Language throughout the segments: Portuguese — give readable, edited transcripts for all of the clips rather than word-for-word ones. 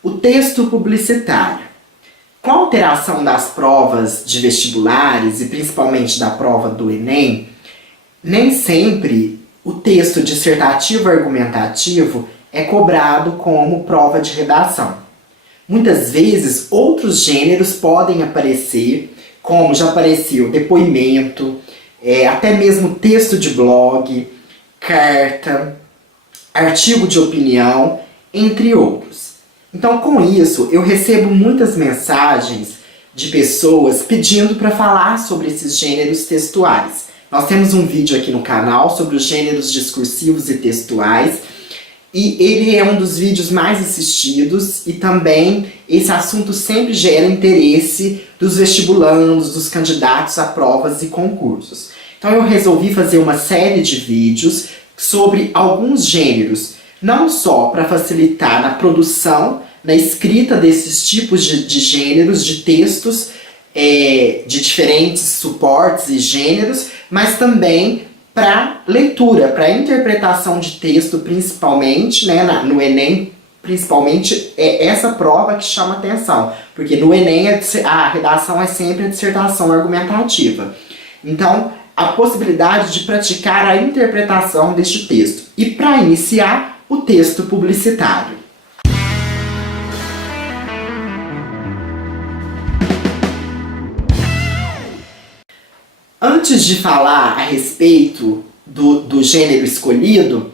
O texto publicitário. Com a alteração das provas de vestibulares e principalmente da prova do Enem, nem sempre o texto dissertativo argumentativo é cobrado como prova de redação. Muitas vezes outros gêneros podem aparecer, como já apareceu depoimento, até mesmo texto de blog, carta, artigo de opinião, entre outros. Então, com isso, eu recebo muitas mensagens de pessoas pedindo para falar sobre esses gêneros textuais. Nós temos um vídeo aqui no canal sobre os gêneros discursivos e textuais, e ele é um dos vídeos mais assistidos, e também esse assunto sempre gera interesse dos vestibulandos, dos candidatos a provas e concursos. Então eu resolvi fazer uma série de vídeos sobre alguns gêneros, não só para facilitar na produção, na escrita desses tipos de gêneros, de textos, de diferentes suportes e gêneros, mas também para leitura, para interpretação de texto, principalmente, né, no Enem, principalmente é essa prova que chama atenção, porque no Enem a redação é sempre a dissertação argumentativa. Então, a possibilidade de praticar a interpretação deste texto. E para iniciar, o texto publicitário. Antes de falar a respeito do gênero escolhido,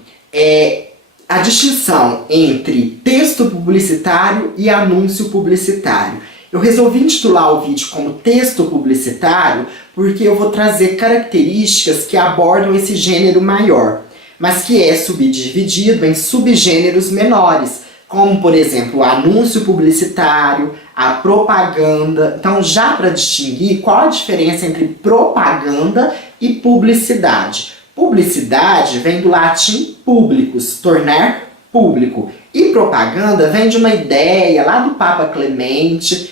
a distinção entre texto publicitário e anúncio publicitário. Eu resolvi intitular o vídeo como texto publicitário porque eu vou trazer características que abordam esse gênero maior, mas que é subdividido em subgêneros menores, como, por exemplo, o anúncio publicitário, a propaganda. Então, já para distinguir, qual a diferença entre propaganda e publicidade? Publicidade vem do latim publicus, tornar público. E propaganda vem de uma ideia lá do Papa Clemente,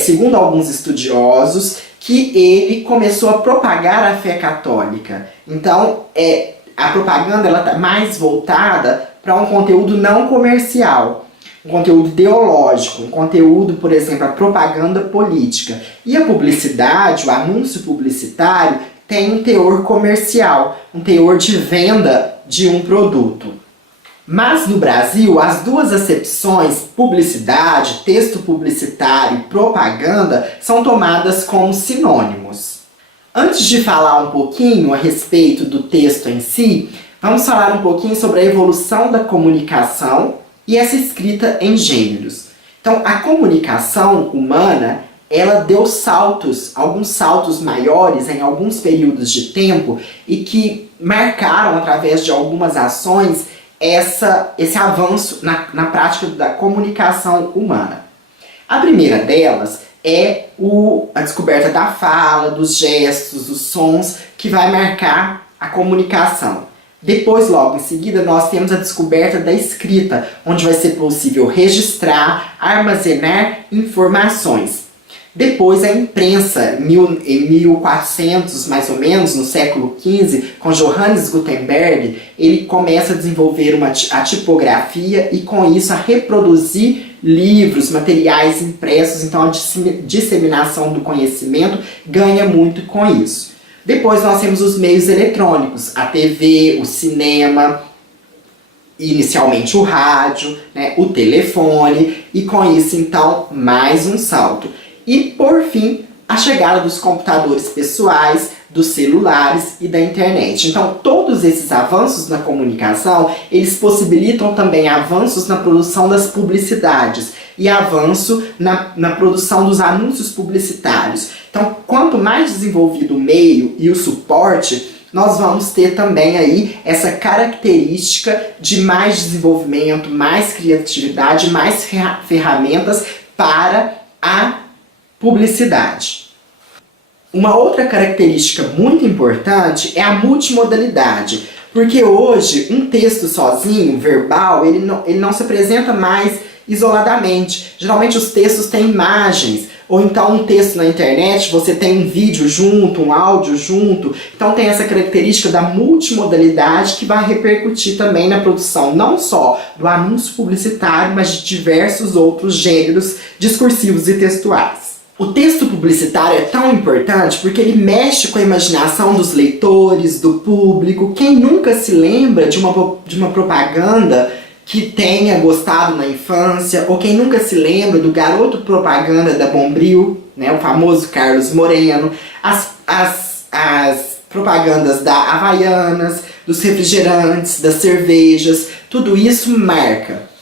segundo alguns estudiosos, que ele começou a propagar a fé católica. Então, a propaganda está mais voltada para um conteúdo não comercial, um conteúdo ideológico, um conteúdo, por exemplo, a propaganda política. E a publicidade, o anúncio publicitário, tem um teor comercial, um teor de venda de um produto. Mas no Brasil, as duas acepções, publicidade, texto publicitário e propaganda, são tomadas como sinônimos. Antes de falar um pouquinho a respeito do texto em si, vamos falar um pouquinho sobre a evolução da comunicação e essa escrita em gêneros. Então, a comunicação humana, ela deu saltos, alguns saltos maiores em alguns períodos de tempo e que marcaram, através de algumas ações, esse avanço na prática da comunicação humana. A primeira delas é a descoberta da fala, dos gestos, dos sons, que vai marcar a comunicação. Depois, logo em seguida, nós temos a descoberta da escrita, onde vai ser possível registrar, armazenar informações. Depois, a imprensa, em 1400, mais ou menos, no século XV, com Johannes Gutenberg, ele começa a desenvolver a tipografia e, com isso, a reproduzir livros, materiais impressos. Então, a disseminação do conhecimento ganha muito com isso. Depois, nós temos os meios eletrônicos, a TV, o cinema, inicialmente o rádio, né, o telefone, e com isso, então, mais um salto. E, por fim, a chegada dos computadores pessoais, dos celulares e da internet. Então, todos esses avanços na comunicação, eles possibilitam também avanços na produção das publicidades e avanço na produção dos anúncios publicitários. Então, quanto mais desenvolvido o meio e o suporte, nós vamos ter também aí essa característica de mais desenvolvimento, mais criatividade, mais ferramentas para a publicidade. Uma outra característica muito importante é a multimodalidade, porque hoje um texto sozinho, verbal, ele não se apresenta mais isoladamente. Geralmente os textos têm imagens, ou então um texto na internet, você tem um vídeo junto, um áudio junto. Então tem essa característica da multimodalidade que vai repercutir também na produção, não só do anúncio publicitário, mas de diversos outros gêneros discursivos e textuais. O texto publicitário é tão importante porque ele mexe com a imaginação dos leitores, do público. Quem nunca se lembra de uma propaganda que tenha gostado na infância, ou quem nunca se lembra do garoto propaganda da Bombril, né, o famoso Carlos Moreno, as propagandas da Havaianas, dos refrigerantes, das cervejas, tudo isso marca.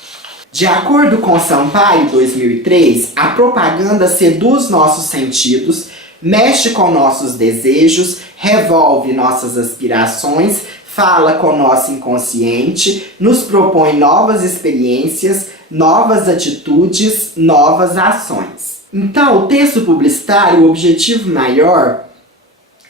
De acordo com Sampaio 2003, a propaganda seduz nossos sentidos, mexe com nossos desejos, revolve nossas aspirações, fala com o nosso inconsciente, nos propõe novas experiências, novas atitudes, novas ações. Então, o texto publicitário, o objetivo maior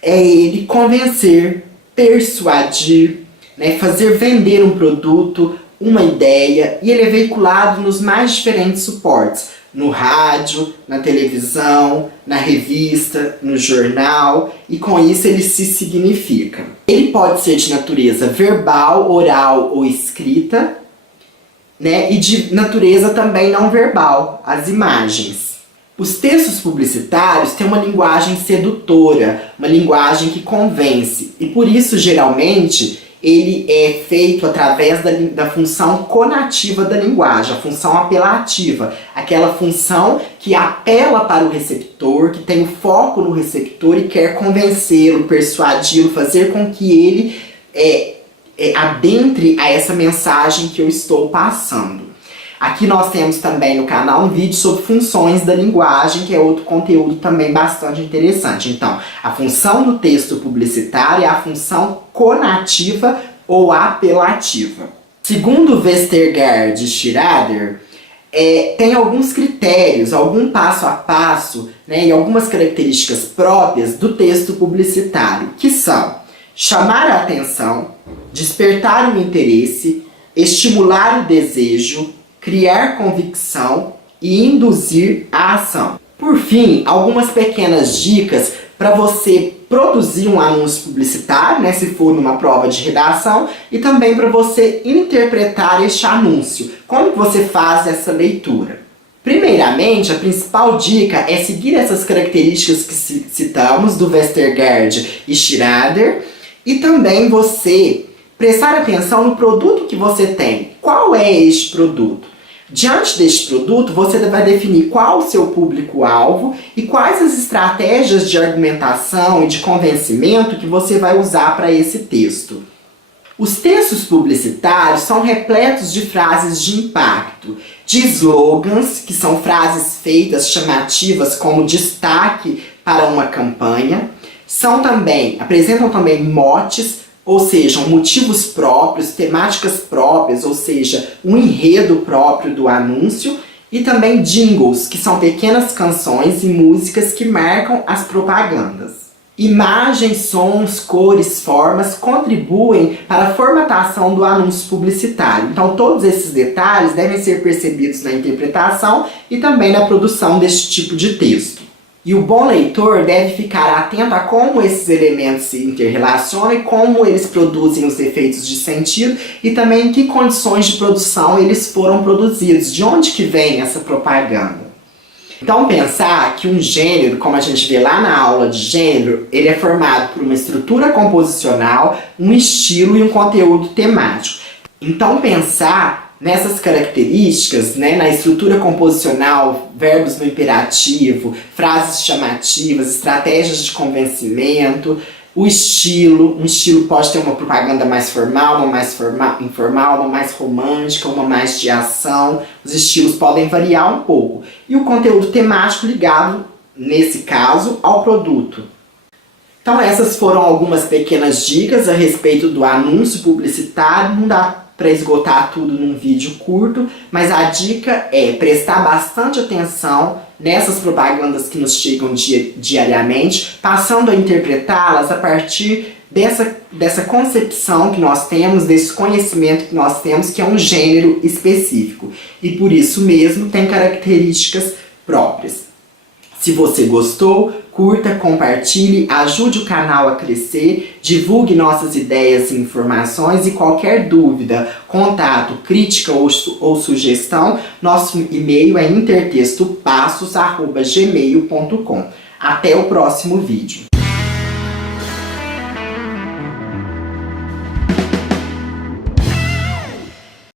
é ele convencer, persuadir, né, fazer vender um produto, uma ideia, e ele é veiculado nos mais diferentes suportes, no rádio, na televisão, na revista, no jornal, e com isso ele se significa. Ele pode ser de natureza verbal, oral ou escrita, né, e de natureza também não verbal, as imagens. Os textos publicitários têm uma linguagem sedutora, uma linguagem que convence, e por isso geralmente ele é feito através da função conativa da linguagem, a função apelativa, aquela função que apela para o receptor, que tem o foco no receptor e quer convencê-lo, persuadi-lo, fazer com que ele adentre a essa mensagem que eu estou passando. Aqui nós temos também no canal um vídeo sobre funções da linguagem, que é outro conteúdo também bastante interessante. Então, a função do texto publicitário é a função conativa ou apelativa. Segundo Vestergaard e Schrader, tem alguns critérios, algum passo a passo, né, e algumas características próprias do texto publicitário, que são chamar a atenção, despertar o interesse, estimular o desejo, criar convicção e induzir a ação. Por fim, algumas pequenas dicas para você produzir um anúncio publicitário, né, se for numa prova de redação, e também para você interpretar este anúncio. Como que você faz essa leitura? Primeiramente, a principal dica é seguir essas características que citamos do Vestergaard e Schrader, e também você prestar atenção no produto que você tem. Qual é este produto? Diante deste produto, você vai definir qual o seu público-alvo e quais as estratégias de argumentação e de convencimento que você vai usar para esse texto. Os textos publicitários são repletos de frases de impacto, de slogans, que são frases feitas chamativas como destaque para uma campanha, apresentam também motes, ou seja, motivos próprios, temáticas próprias, ou seja, um enredo próprio do anúncio, e também jingles, que são pequenas canções e músicas que marcam as propagandas. Imagens, sons, cores, formas contribuem para a formatação do anúncio publicitário. Então, todos esses detalhes devem ser percebidos na interpretação e também na produção deste tipo de texto. E o bom leitor deve ficar atento a como esses elementos se interrelacionam e como eles produzem os efeitos de sentido e também em que condições de produção eles foram produzidos, de onde que vem essa propaganda. Então pensar que um gênero, como a gente vê lá na aula de gênero, ele é formado por uma estrutura composicional, um estilo e um conteúdo temático. Então pensar nessas características, né, na estrutura composicional, verbos no imperativo, frases chamativas, estratégias de convencimento, o estilo, um estilo pode ter uma propaganda mais formal, uma mais informal, uma mais romântica, uma mais de ação, os estilos podem variar um pouco. E o conteúdo temático ligado, nesse caso, ao produto. Então essas foram algumas pequenas dicas a respeito do anúncio publicitário. Não dá para esgotar tudo num vídeo curto, mas a dica é prestar bastante atenção nessas propagandas que nos chegam diariamente, passando a interpretá-las a partir dessa concepção que nós temos, desse conhecimento que nós temos, que é um gênero específico. E por isso mesmo tem características próprias. Se você gostou, curta, compartilhe, ajude o canal a crescer, divulgue nossas ideias e informações e qualquer dúvida, contato, crítica ou sugestão, nosso e-mail é intertextopassos@gmail.com. Até o próximo vídeo.